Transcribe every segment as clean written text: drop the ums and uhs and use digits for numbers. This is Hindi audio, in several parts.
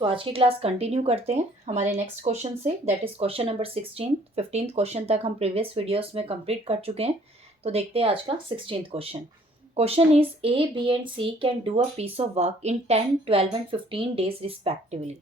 तो आज की क्लास कंटिन्यू करते हैं हमारे नेक्स्ट क्वेश्चन से, that is question number 16। 15 question तक हम प्रीवियस वीडियोस में कंप्लीट कर चुके हैं। तो देखते हैं आज का 16 question. Question is A B and C can do a piece of work in 10, 12 and 15 days respectively.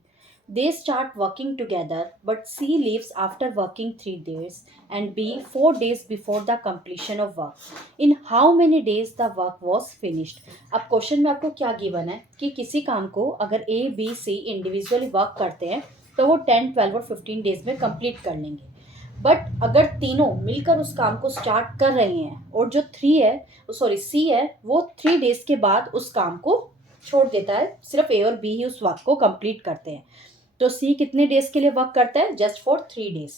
They start working together, but C leaves after working 3 days and B 4 days before the completion of work. In how many days the work was finished? अब क्वेश्चन में आपको क्या गिवन है कि किसी काम को अगर A B C individually work करते हैं तो वो 10, 12 और 15 डेज में कंप्लीट कर लेंगे। बट अगर तीनों मिलकर उस काम को स्टार्ट कर रहे हैं और जो सी है वो 3 days के बाद उस काम को छोड़ देता है, सिर्फ ए और बी ही उस वर्क को कंप्लीट करते हैं। तो सी कितने डेज के लिए वर्क करता है? Just for 3 days।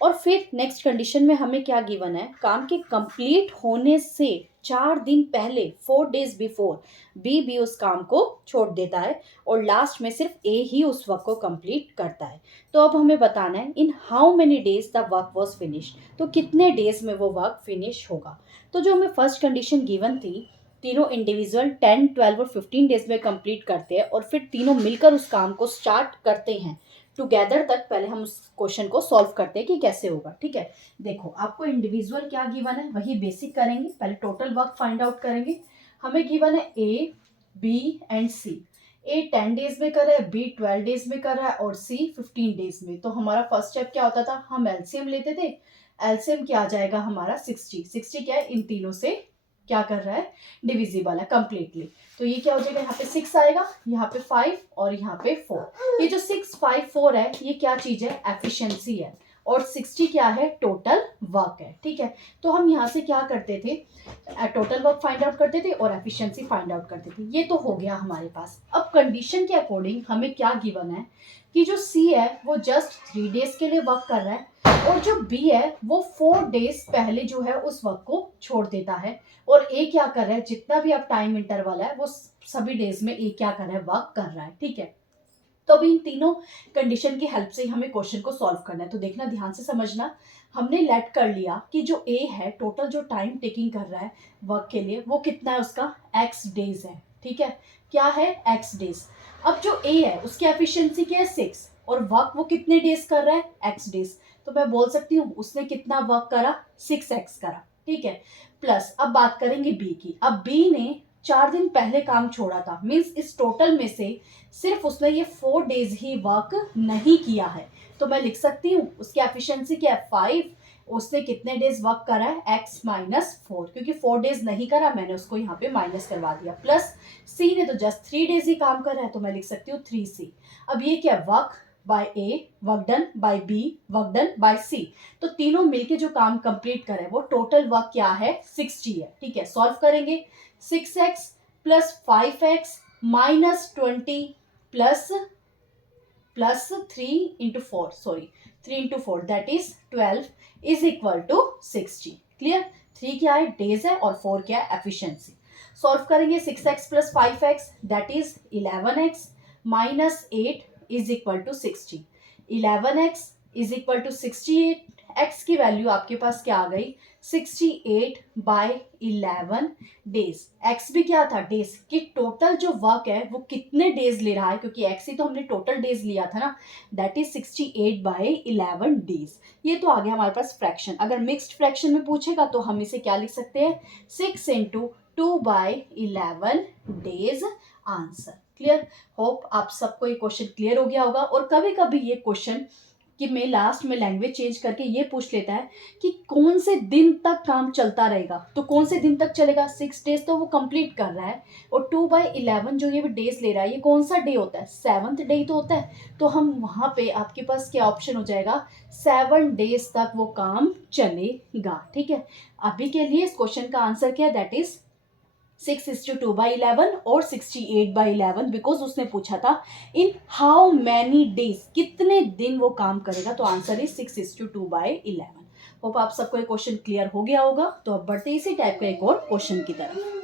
और फिर नेक्स्ट कंडीशन में हमें क्या गिवन है, काम के कंप्लीट होने से 4 दिन पहले 4 days बिफोर बी भी उस काम को छोड़ देता है और लास्ट में सिर्फ ए ही उस वर्क को कंप्लीट करता है। तो अब हमें बताना है in how many days the work was finished, तो कितने डेज में वो वर्क फिनिश होगा। तो जो हमें फर्स्ट कंडीशन गिवन थी, तीनों इंडिविजुअल 10, 12 और 15 डेज में कंप्लीट करते हैं और फिर तीनों मिलकर उस काम को स्टार्ट करते हैं टुगेदर तक। पहले हम उस क्वेश्चन को सॉल्व करते हैं कि कैसे होगा। ठीक है, देखो आपको इंडिविजुअल क्या गिवन है वही बेसिक करेंगे। पहले टोटल वर्क फाइंड आउट करेंगे। हमें गिवन है A B and C. A 10 days में कर रहा है, बी 12 डेज में कर रहा है और सी 15 डेज में। तो हमारा फर्स्ट स्टेप क्या होता था, हम एलसीएम लेते थे। एलसीएम क्या आ जाएगा हमारा 60। 60 क्या है, इन तीनों से क्या कर रहा है, डिविजिबल है कंप्लीटली। तो ये क्या हो जाएगा, यहाँ पे 6 आएगा, यहाँ पे 5 और यहाँ पे 4। ये जो 6, 5, 4 है ये क्या चीज है, एफिशिएंसी है। और 60 क्या है, टोटल वर्क है। ठीक है, तो हम यहाँ से क्या करते थे, टोटल वर्क फाइंड आउट करते थे और एफिशिएंसी फाइंड आउट करते थे। ये तो हो गया हमारे पास। अब कंडीशन के अकॉर्डिंग हमें क्या गिवन है कि जो सी है वो जस्ट 3 डेज के लिए वर्क कर रहा है और जो बी है वो 4 डेज पहले जो है उस वर्क को छोड़ देता है। और ए क्या कर रहा है, जितना भी अब टाइम इंटरवल है वो सभी डेज में ए क्या कर रहा है, वर्क कर रहा है। ठीक है, तो अभी इन तीनों कंडीशन की हेल्प से हमें क्वेश्चन को सॉल्व करना है। तो देखना, ध्यान से समझना। हमने लेट कर लिया कि जो ए है टोटल जो टाइम टेकिंग कर रहा है वर्क के लिए वो कितना है, उसका एक्स डेज है। ठीक है, क्या है, एक्स डेज। अब जो ए है उसकी एफिशिएंसी क्या है, 6 और वर्क वो कितने डेज कर रहा है, एक्स डेज। तो मैं बोल सकती हूँ उसने कितना वर्क करा, 6x करा। ठीक है, प्लस अब बात करेंगे बी की। अब बी ने 4 दिन पहले काम छोड़ा था, मीन्स इस टोटल में से सिर्फ उसने ये 4 डेज ही वर्क नहीं किया है। तो मैं लिख सकती हूँ उसकी एफिशिएंसी क्या है, 5। उसने कितने डेज वर्क करा है, x माइनस 4, क्योंकि 4 डेज नहीं करा मैंने उसको यहाँ पे माइनस करवा दिया। प्लस सी ने तो जस्ट 3 डेज ही काम करा है, तो मैं लिख सकती हूँ 3c। अब ये क्या, work by A, work done by B, work done by C. तो तीनों मिलके जो काम कंप्लीट करे वो टोटल वर्क क्या है, 60 है। ठीक है, सॉल्व करेंगे। 6x plus 5x minus 20 plus 3 into 4, sorry 3 into 4 that is 12 is equal to 60। Clear, 3 क्या है, डेज है और 4 क्या है, एफिशिएंसी। सॉल्व करेंगे। 6x plus 5x that is 11x minus 8 is equal to 60। 11x is equal to 68। x की वैल्यू आपके पास क्या आ गई, 68 बाय 11 डेज। x भी क्या था, डेज, कि टोटल जो वर्क है वो कितने डेज ले रहा है, क्योंकि x ही तो हमने टोटल डेज लिया था ना, दैट इज 68 बाय 11 डेज। ये तो आ गया हमारे पास फ्रैक्शन। अगर मिक्स्ड फ्रैक्शन में पूछेगा तो हम इसे क्या लिख सकते हैं, 6 into 2 by 11 days answer. Clear, hope आप सबको ये क्वेश्चन क्लियर हो गया होगा। और कभी कभी ये क्वेश्चन कि मैं लास्ट में लैंग्वेज चेंज करके ये पूछ लेता है कि कौन से दिन तक काम चलता रहेगा। तो कौन से दिन तक चलेगा, 6 डेज तो वो कंप्लीट कर रहा है और 2 बाई 11 जो ये डेज ले रहा है ये कौन सा डे होता है, 7th डे तो होता है। तो हम वहाँ पे आपके पास क्या ऑप्शन हो जाएगा, 7 डेज तक वो काम चलेगा। ठीक है, अभी के लिए इस क्वेश्चन का आंसर क्या है, दैट इज 6:2 बाई 11 और 68 बाई 11, बिकॉज उसने पूछा था इन हाउ मैनी डेज, कितने दिन वो काम करेगा। तो आंसर इज 6:2 बाई 11। होप आप सबको ये क्वेश्चन क्लियर हो गया होगा। तो अब बढ़ते इसी टाइप का एक और क्वेश्चन की तरफ।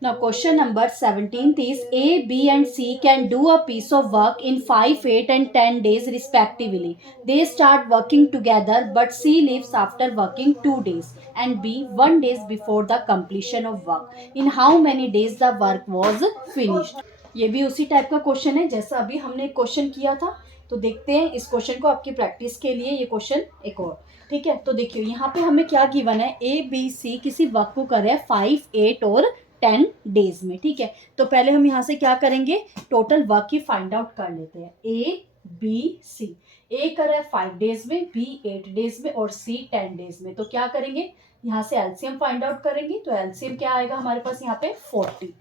Now question number 17th is A, B and C can do a piece of work in 5, 8 and 10 days respectively. They start working together but C leaves after working 2 days and B 1 day before the completion of work. In how many days the work was finished? ये भी उसी टाइप का क्वेश्चन है जैसा अभी हमने क्वेश्चन किया था। तो देखते हैं इस क्वेश्चन को आपकी प्रैक्टिस के लिए, ये क्वेश्चन एक और। ठीक है, तो देखिए यहाँ पे हमें क्या गिवन है, ए बी सी किसी वर्क को कर रहे हैं 5, 8 और 10 डेज में। ठीक है, तो पहले हम यहाँ से क्या करेंगे, टोटल वर्क की फाइंड आउट कर लेते हैं। ए बी सी, ए कर रहा है 5 डेज में, बी 8 डेज में और सी 10 डेज में। तो क्या करेंगे, यहाँ से एलसीएम फाइंड आउट करेंगे। तो एलसीएम क्या आएगा हमारे पास यहाँ पे 40।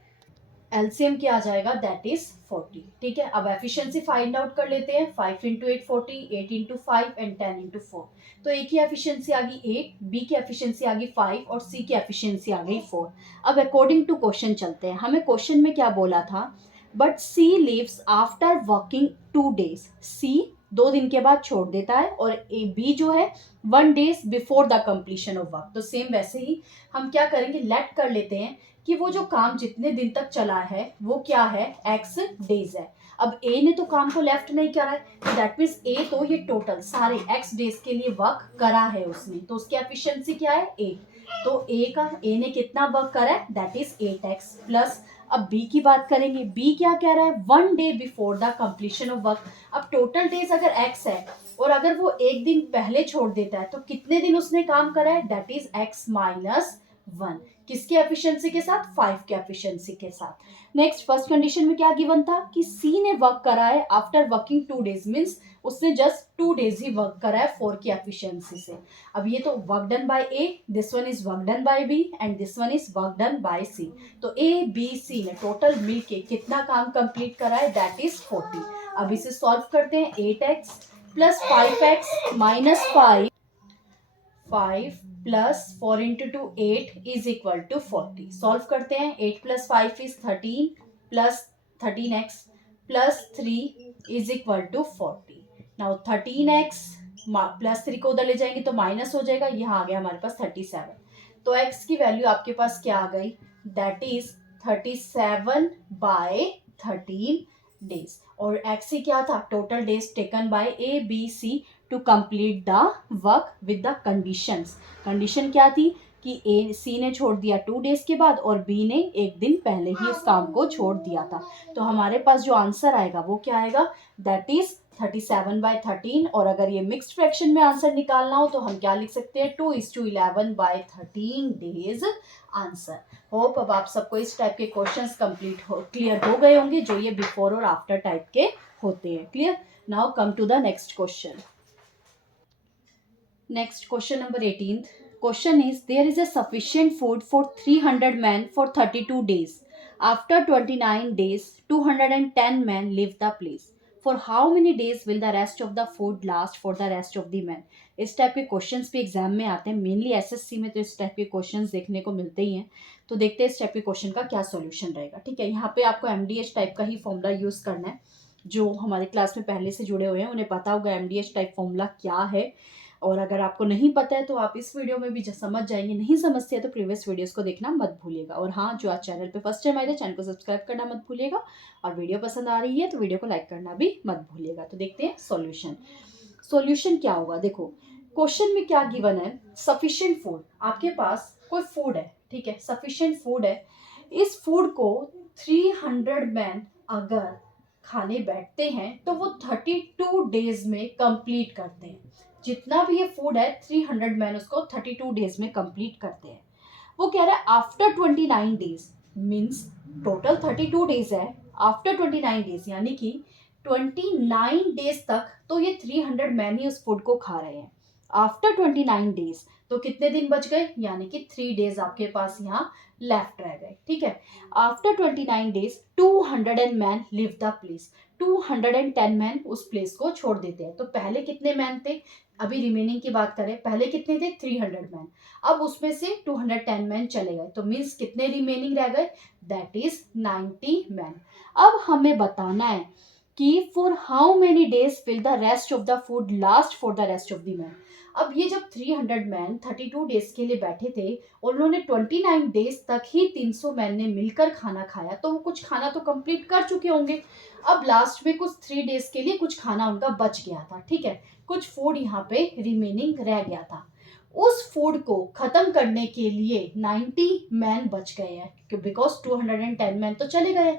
एलसीएम क्या आ जाएगा, दैट इज 40। ठीक है, अब एफिशिएंसी फाइंड आउट कर लेते हैं। 5 इंटू 8 40, 8 इंटू 5 एंड 10 इंटू 4। तो ए की एफिशिएंसी आ गई 8, बी की एफिशिएंसी आ गई 5 और सी की एफिशिएंसी आ गई 4। अब अकॉर्डिंग टू क्वेश्चन चलते हैं। हमें क्वेश्चन में क्या बोला था, but C leaves after working 2 days. C 2 दिन के बाद छोड़ देता है और ए बी जो है 1 days before the completion of work. तो सेम वैसे ही हम क्या करेंगे, लेट कर लेते हैं कि वो जो काम जितने दिन तक चला है वो क्या है, एक्स डेज है। अब ए ने तो काम को लेफ्ट नहीं करा है, तो दैट मीन्स ए तो ये टोटल सारे एक्स डेज के लिए वर्क करा है उसने, तो उसकी एफिशिएंसी क्या है 8। तो ए ने कितना वर्क करा है, दैट इज 8x प्लस। अब बी की बात करेंगे, बी क्या कह रहा है, 1 day before the completion of work. अब टोटल डेज अगर एक्स है और अगर वो एक दिन पहले छोड़ देता है तो कितने दिन उसने काम करा है, दैट इज x माइनस 1। किसके एफिशिएंसी के साथ, 5 के एफिशिएंसी के साथ। नेक्स्ट फर्स्ट कंडीशन में क्या गिवन था कि सी ने वर्क करा है आफ्टर वर्किंग 2 डेज, मींस उसने जस्ट 2 डेज ही वर्क करा है 4 की एफिशिएंसी से। अब ये तो work done by A, this one is work done by B and this one is work done by C. तो ए बी सी ने टोटल मिलके कितना काम कंप्लीट करा है, दैट इज 40। अब इसे सॉल्व करते हैं, 8x plus 5x minus 5 plus 4 into 2 8 is equal to 40। Solve करते हैं, 8 प्लस 5 is 13 plus 13x plus 3 is equal to 40। Now 13x plus 3 को उधर ले जाएंगे तो माइनस हो जाएगा, यहाँ आ गया हमारे पास 37। तो x की वैल्यू आपके पास क्या आ गई, दैट इज 37 बाय 13 डेज। और x ही क्या था, total days taken by A B C to complete the work with the conditions. Condition क्या थी कि ए सी ने छोड़ दिया 2 डेज के बाद और बी ने एक दिन पहले ही उस काम को छोड़ दिया था। तो हमारे पास जो आंसर आएगा वो क्या आएगा, दैट इज 37 बाय 13। और अगर ये मिक्स्ड फ्रैक्शन में आंसर निकालना हो तो हम क्या लिख सकते हैं, 2:11 बाय 13 डेज आंसर। होप अब आप सबको इस टाइप के क्वेश्चंस क्लियर हो गए होंगे जो ये बिफोर और आफ्टर टाइप के होते हैं। Clear. Now come to the next question. Next question number 18th. Question is, there is a sufficient food for 300 men for 32 days. After 29 days, 210 men leave the place. For how many days will the rest of the food last for the rest of the men? इस टाइप के क्वेश्चंस भी एग्जाम में आते हैं, मेनली एसएससी में तो इस टाइप के क्वेश्चंस देखने को मिलते ही हैं। तो देखते हैं इस टाइप के क्वेश्चन का क्या सॉल्यूशन रहेगा। ठीक है, यहाँ पे आपको एमडीएच टाइप का ही फॉर्मूला यूज करना है। जो हमारे क्लास में पहले से जुड़े हुए हैं उन्हें पता होगा एमडीएच टाइप फॉर्मूला क्या है, और अगर आपको नहीं पता है तो आप इस वीडियो में भी समझ जाएंगे। नहीं समझते हैं तो प्रीवियस वीडियोस को देखना मत भूलिएगा। और हाँ, जो आज चैनल पे फर्स्ट टाइम आए थे चैनल को सब्सक्राइब करना मत भूलिएगा, और वीडियो पसंद आ रही है तो वीडियो को लाइक करना भी मत भूलिएगा। तो देखते हैं सॉल्यूशन क्या होगा। देखो क्वेश्चन में क्या गिवन है, सफिशिएंट फूड। आपके पास कोई फूड है, ठीक है, सफिशिएंट फूड है। इस फूड को 300 मैन अगर खाने बैठते हैं तो वो 32 डेज में कंप्लीट करते हैं। जितना भी ये फूड है 300 मैन उसको 32 डेज में कंप्लीट करते हैं। वो कह रहा है after 29 days, means total 32 days है, आफ्टर 29 डेज यानी कि 29 डेज तक तो ये 300 मैन ही उस फूड को खा रहे हैं। आफ्टर 29 डेज तो कितने दिन बच गए, यानी कि 3 डेज आपके पास यहाँ लेफ्ट रह गए। ठीक है, after 29 days 200 man live the place. 210 man उस प्लेस को छोड़ देते हैं। तो पहले कितने मैन थे, अभी रिमेनिंग की बात करें, पहले कितने थे 300 मैन, अब उसमें से 210 मैन चले गए, तो मीन्स कितने रिमेनिंग रह गए, दैट इज 90 मैन। अब हमें बताना है कि for how many days will the rest of the food last for the rest of the man. अब ये जब 300 मैन 32 डेज के लिए बैठे थे और उन्होंने 29 डेज तक ही 300 मैन ने मिलकर खाना खाया, तो वो कुछ खाना तो कंप्लीट कर चुके होंगे। अब लास्ट में कुछ 3 डेज के लिए कुछ खाना उनका बच गया था। ठीक है, कुछ फूड यहाँ पे रिमेनिंग रह गया था। उस फूड को खत्म करने के लिए 90 मैन बच गए हैं, बिकॉज 210 मैन तो चले गए।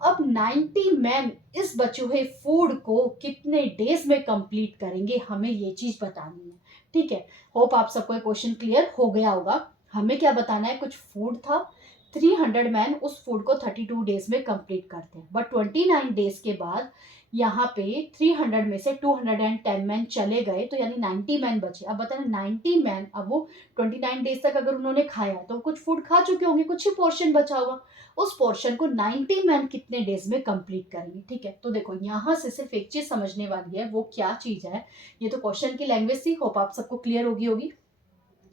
अब 90 मैन इस बचे हुए फूड को कितने डेज में कंप्लीट करेंगे, हमें ये चीज बतानी है। ठीक है, होप आप सबको ये क्वेश्चन क्लियर हो गया होगा। हमें क्या बताना है, कुछ फूड था, 300 मैन उस फूड को 32 डेज में कंप्लीट करते हैं, बट 29 डेज के बाद यहाँ पे 300 में से 210 मैन चले गए, तो यानी 90 मैन बचे। अब बताना 90 मैन, अब वो 29 डेज तक अगर उन्होंने खाया तो कुछ फूड खा चुके होंगे, कुछ ही पोर्शन बचा होगा, उस पोर्शन को 90 मैन कितने डेज में कंप्लीट करेंगे। ठीक है, तो देखो यहाँ से सिर्फ एक चीज समझने वाली है, वो क्या चीज है, ये तो क्वेश्चन की लैंग्वेज थी, होप आप सबको क्लियर होगी।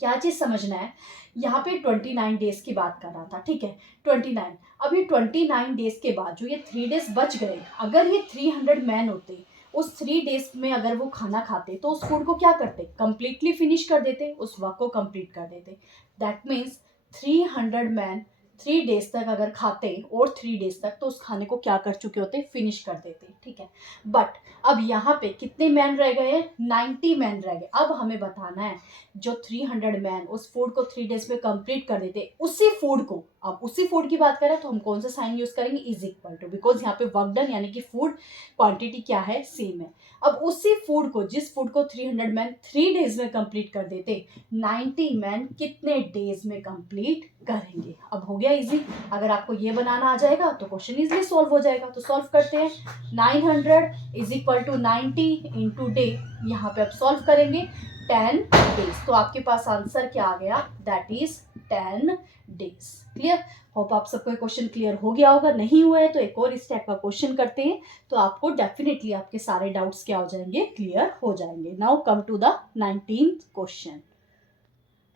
क्या चीज समझना है, यहाँ पे 29 डेज की बात कर रहा था। ठीक है, 29, अब ये 29 डेज के बाद जो ये 3 डेज बच गए, अगर ये 300 मैन होते, उस 3 डेज में अगर वो खाना खाते तो उस फूड को क्या करते, कंप्लीटली फिनिश कर देते, उस वर्क को कंप्लीट कर देते। दैट मीन्स 300 मैन 3 डेज तक अगर खाते और 3 डेज तक, तो उस खाने को क्या कर चुके होते, फिनिश कर देते। ठीक है, बट अब यहाँ पे कितने मैन रह गए, 90 मैन रह गए। अब हमें बताना है जो 300 मैन उस फूड को 3 डेज में कंप्लीट कर देते, उसी फूड को, अब उसी फूड की बात करें तो हम कौन सा साइन यूज करेंगे, इज इक्वल टू, बिकॉज यहाँ पे वर्क डन यानी कि फूड क्वांटिटी क्या है, सेम है। अब उसी फूड को, जिस फूड को 300 मैन 3 डेज में कंप्लीट कर देते, 90 मैन कितने डेज में कंप्लीट करेंगे। अब हो गया इजी, अगर आपको ये बनाना आ जाएगा तो क्वेश्चन इजीली सॉल्व हो जाएगा। तो सॉल्व करते हैं, 900 is equal to 90 into day, यहाँ पे अब सॉल्व करेंगे 10 डेज, तो आपके पास आंसर क्या आ गया, that is 10 days. Clear, hope आप सबको क्वेश्चन क्लियर हो गया होगा। नहीं हुआ है तो एक और इस टाइप का क्वेश्चन करते हैं, तो आपको डेफिनेटली आपके सारे डाउट्स क्या हो जाएंगे, क्लियर हो जाएंगे। Now come to the 19th question.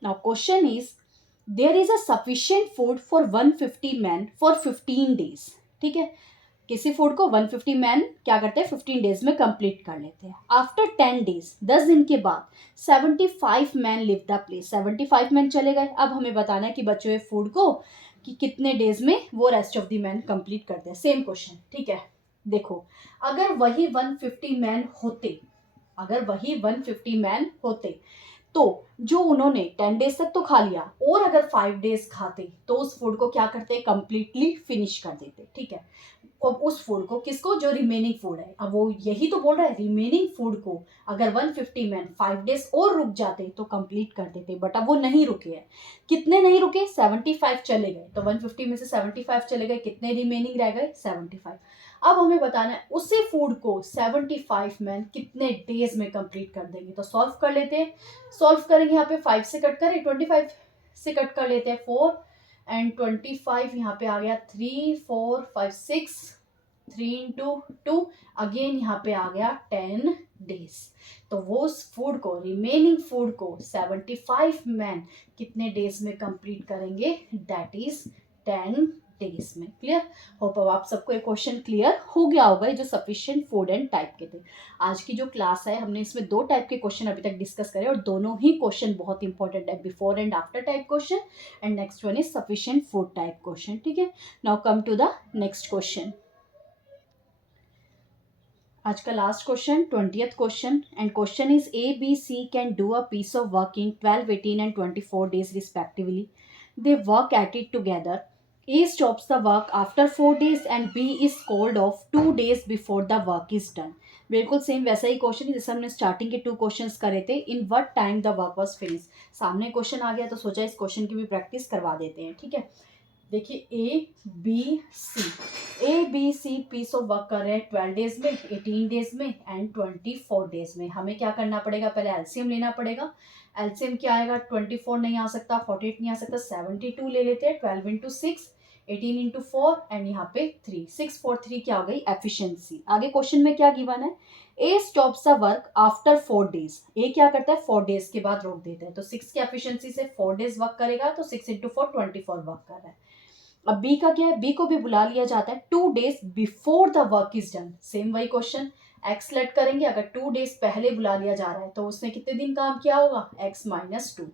Now question is, there is a sufficient food for 150 man for 15 days. ठीक है, किसी फूड को 150 मैन क्या करते हैं, 15 डेज में कंप्लीट कर लेते हैं। आफ्टर 10 डेज, 10 दिन के बाद 75 man live the place, 75 man चले गए। अब हमें बताना है कि बचे हुए फूड को कि कितने डेज में वो rest of the man complete करते हैं। Same question. ठीक है, देखो अगर वही 150 मैन होते, अगर वही 150 मैन होते, तो जो उन्होंने 10 डेज तक तो खा लिया, और अगर 5 डेज खाते तो उस फूड को क्या करते, कंप्लीटली फिनिश कर देते। ठीक है, अब उस फूड को, किसको, जो रिमेनिंग फूड है, अब वो यही तो बोल रहा है, रिमेनिंग फूड को अगर 150 मैन 5 डेज और रुक जाते तो कंप्लीट कर देते, बट अब वो नहीं रुके हैं। कितने नहीं रुके, 75 चले गए, तो 150 में से 75 चले गए, कितने रिमेनिंग रह गए, 75। अब हमें बताना है उसी फूड को 75 मैन कितने डेज में कंप्लीट कर देंगे। तो सॉल्व कर लेते हैं, सॉल्व करेंगे, यहाँ पे 5 से कट करें, 25 से कट कर लेते हैं, 4 एंड 25 यहाँ पे आ गया, 3 4 5 6, 3 इंटू 2, अगेन यहाँ पे आ गया 10 डेज। तो वो उस फूड को, रिमेनिंग फूड को 75 मैन कितने डेज में कंप्लीट करेंगे, दैट इज 10 डेज में। क्लियर, होप अब आप सबको एक क्वेश्चन क्लियर हो गया होगा, ये जो सफिशिएंट फूड एंड टाइप के थे। आज की जो क्लास है हमने इसमें 2 टाइप के क्वेश्चन अभी तक डिस्कस करे, और दोनों ही क्वेश्चन बहुत इंपॉर्टेंट है, before and after type question, and next one is sufficient food type question. ठीक है, now come to the next question. आज का last question, 20th question, and question is A B C can do a piece of work in 12, 18 and 24 days respectively. They work at it together. A stops the work after 4 days and B is called off 2 days before the work is done. बिल्कुल सेम वैसा ही क्वेश्चन है जैसे हमने स्टार्टिंग के 2 क्वेश्चंस करे थे। In what time the work was finish, सामने क्वेश्चन आ गया तो सोचा इस क्वेश्चन की भी प्रैक्टिस करवा देते हैं। ठीक है, देखिए A B C piece of work कर रहे हैं 12 डेज में, 18 डेज में एंड 24 डेज में। हमें क्या करना पड़ेगा, पहले एलसीएम लेना पड़ेगा। एलसीएम क्या आएगा, 24 नहीं आ सकता, 48 नहीं आ सकता, 72 ले लेते हैं। 12 इंटू 6, 18 इंटू 4 एंड यहाँ पे 3, 6 4 3 क्या हो गई, एफिशिएंसी। आगे क्वेश्चन में क्या गिवन है, A stops the work after 4 days. A क्या करता है, 4 डेज के बाद रोक देता है, तो 6 की एफिशिएंसी से 4 डेज वर्क करेगा, तो 6 इंटू 4 24 वर्क कर रहा है। अब बी का क्या है, बी को भी बुला लिया जाता है 2 days before the work is done. Same वही क्वेश्चन, एक्स लेट करेंगे, अगर 2 डेज पहले बुला लिया जा रहा है तो उसने कितने दिन काम किया होगा, एक्स माइनस 2।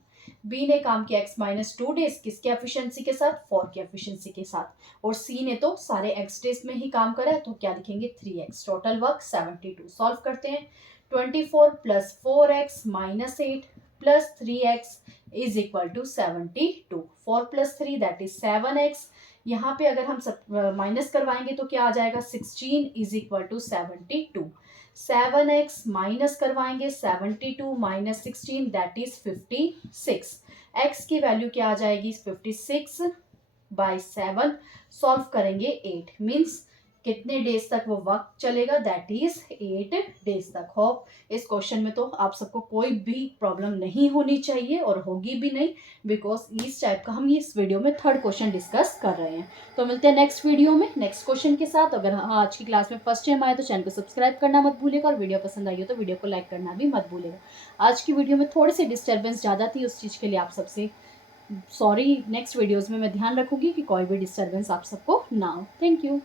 बी ने काम किया एक्स माइनस 2 डेज, किसके एफिशिएंसी के साथ, 4 के एफिशिएंसी के साथ, और सी ने तो सारे एक्स डेज में ही काम करा है, तो क्या लिखेंगे 3x, टोटल वर्क 72। सॉल्व करते हैं, 24 plus 4x minus 8 plus 3x is equal to 72। 4 plus 3 that is 7x, यहाँ पे अगर हम सब माइनस करवाएंगे तो क्या आ जाएगा 16 is equal to 72। 7x minus करवाएंगे 72 माइनस 16 दैट इज 56। x की वैल्यू क्या आ जाएगी 56/7 सॉल्व करेंगे 8 मीन्स कितने डेज तक वो वक्त चलेगा दैट इज 8 डेज तक। होप इस क्वेश्चन में तो आप सबको कोई भी प्रॉब्लम नहीं होनी चाहिए और होगी भी नहीं, बिकॉज इस टाइप का हम इस वीडियो में थर्ड क्वेश्चन डिस्कस कर रहे हैं। तो मिलते हैं नेक्स्ट वीडियो में नेक्स्ट क्वेश्चन के साथ। अगर आज की क्लास में फर्स्ट टाइम आए तो चैनल को सब्सक्राइब करना मत भूलिएगा और वीडियो पसंद आई हो तो वीडियो को लाइक करना भी मत भूलिएगा। आज की वीडियो में थोड़ी सी डिस्टर्बेंस ज़्यादा थी, उस चीज़ के लिए आप सबसे सॉरी। नेक्स्ट वीडियोज़ में मैं ध्यान रखूंगी कि कोई भी डिस्टर्बेंस आप सबको ना हो। Thank you.